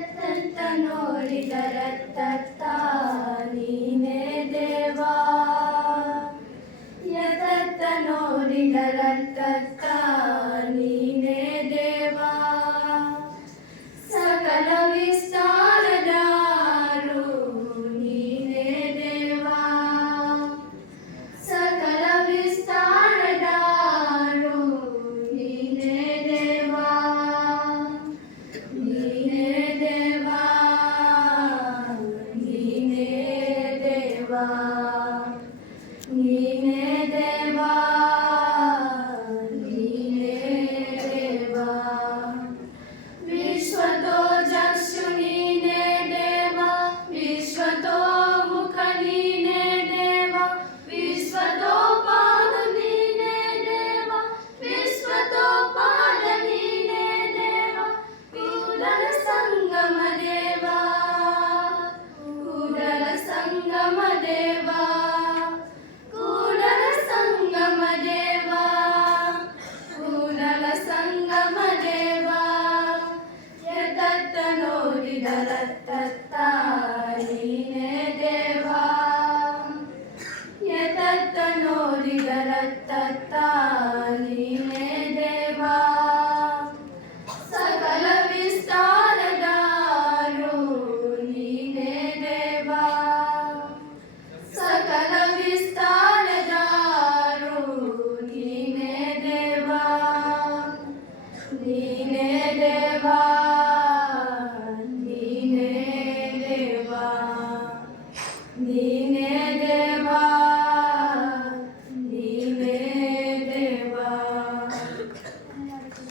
ಎತ್ತಂತ ನೋಡಿದರತ್ತ ನೀನೇ ದೇವಾ, ಎತ್ತಂತ ನೋಡಿದರತ್ತ ನೀನೇ ದೇವಾ, ಸಕಲ ವಿಸ್ತಾರದಾರು ನೀನೇ ದೇವಾ, ಸಕಲ ವಿಸ್ತಾರದಾರು ನೀನೇ ದೇವಾ, ನೀನೇ ದೇವಾ, ನೀನೇ ದೇವಾ, ನೀನೇ ದೇವಾ, ನೀನೇ ದೇವಾ, ವಿಶ್ವತೋ ಜಕ್ಷು ನೀನೇ ದೇವಾ, ವಿಶ್ವತೋ ಮುಖ ನೀನೇ ದೇವಾ, ವಿಶ್ವತೋ ಪಾದ ನೀನೇ ದೇವಾ, ವಿಶ್ವತೋ ಪಾದ ನೀನೇ ದೇವಾ, ಕೂಡಲ ಸಂಗಮ ದೇವಾ, ಕೂಡಲ ಸಂಗಮ ದೇವಾ, ಕೂಡಲ ಸಂಗಮ ದೇವಾ, ಕೂಡಲ ಸಂಗಮ ದೇವಾ, ಎತ್ತತ್ತ ನೋಡಿದರತ್ತ ನೀನೇ ದೇವಾ, ಎತ್ತತ್ತ ನೋಡಿದರತ್ತ ನೀನೇ ದೇವಾ, ಸಕಲ ವಿಸ್ತಾರದಾರು ನೀನೇ ದೇವಾ, ಸಕಲ ವಿಸ್ತಾರದಾರು ನೀನೇ ದೇವಾ, ನೀನೇ ದೇವಾ.